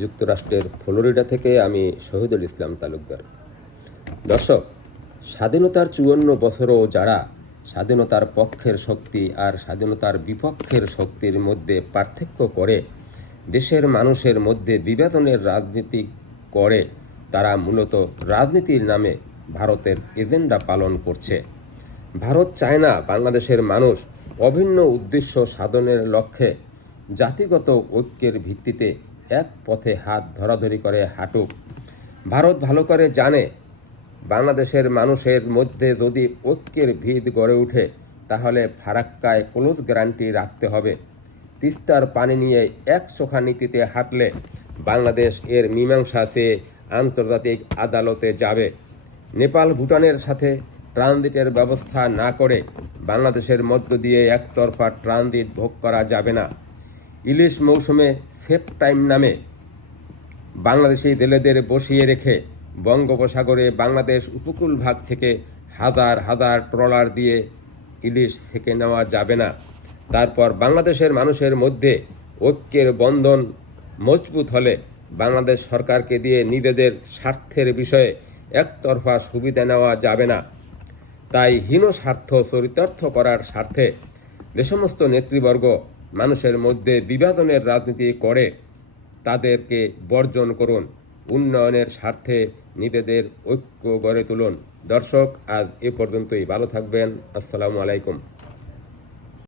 যুক্তরাষ্ট্রের ফ্লোরিডা থেকে আমি শহীদুল ইসলাম তালুকদার। দর্শক, স্বাধীনতার ৫৪ বছরও যারা স্বাধীনতার পক্ষের শক্তি আর স্বাধীনতার বিপক্ষের শক্তির মধ্যে পার্থক্য করে দেশের মানুষের মধ্যে বিভাজনের রাজনীতি করে, তারা মূলত রাজনীতির নামে ভারতের এজেন্ডা পালন করছে। ভারত চায় না বাংলাদেশের মানুষ অভিন্ন উদ্দেশ্য সাধনের লক্ষ্যে জাতিগত ঐক্যের ভিত্তিতে এক পথে হাত ধরাধরি করে হাঁটুক। ভারত ভালো করে জানে, বাংলাদেশের মানুষের মধ্যে যদি ঐক্যের ভিত গড়ে ওঠে তাহলে ফারাক্কায় ক্লোজ গ্যারান্টি রাখতে হবে। তিস্তার পানি নিয়ে একচোখা নীতিতে হাঁটলে বাংলাদেশ এর মীমাংসা চেয়ে আন্তর্জাতিক আদালতে যাবে। নেপাল ভুটানের সাথে ট্রানজিটের ব্যবস্থা না করে বাংলাদেশের মধ্য দিয়ে একতরফা ট্রানজিট ভোগ করা যাবে না। ইলিশ মৌসুমে সেফ টাইম নামে বাংলাদেশি জেলেদের বসিয়ে রেখে বঙ্গোপসাগরে বাংলাদেশ উপকূল ভাগ থেকে হাজার হাজার ট্রলার দিয়ে ইলিশ ছেঁকে নেওয়া যাবে না। তারপর বাংলাদেশের মানুষের মধ্যে ঐক্যের বন্ধন মজবুত হলে বাংলাদেশ সরকারকে দিয়ে নিজেদের স্বার্থের বিষয়ে একতরফা সুবিধা নেওয়া যাবে না। তাই হীন স্বার্থ চরিতার্থ করার স্বার্থে যে সমস্ত নেতৃবর্গ মানুষের মধ্যে বিভাজনের রাজনীতি করে তাদেরকে বর্জন করুন। উন্নয়নের স্বার্থে নিজেদের ঐক্য গড়ে তুলুন। দর্শক, আজ এ পর্যন্তই। ভালো থাকবেন। আসসালামু আলাইকুম।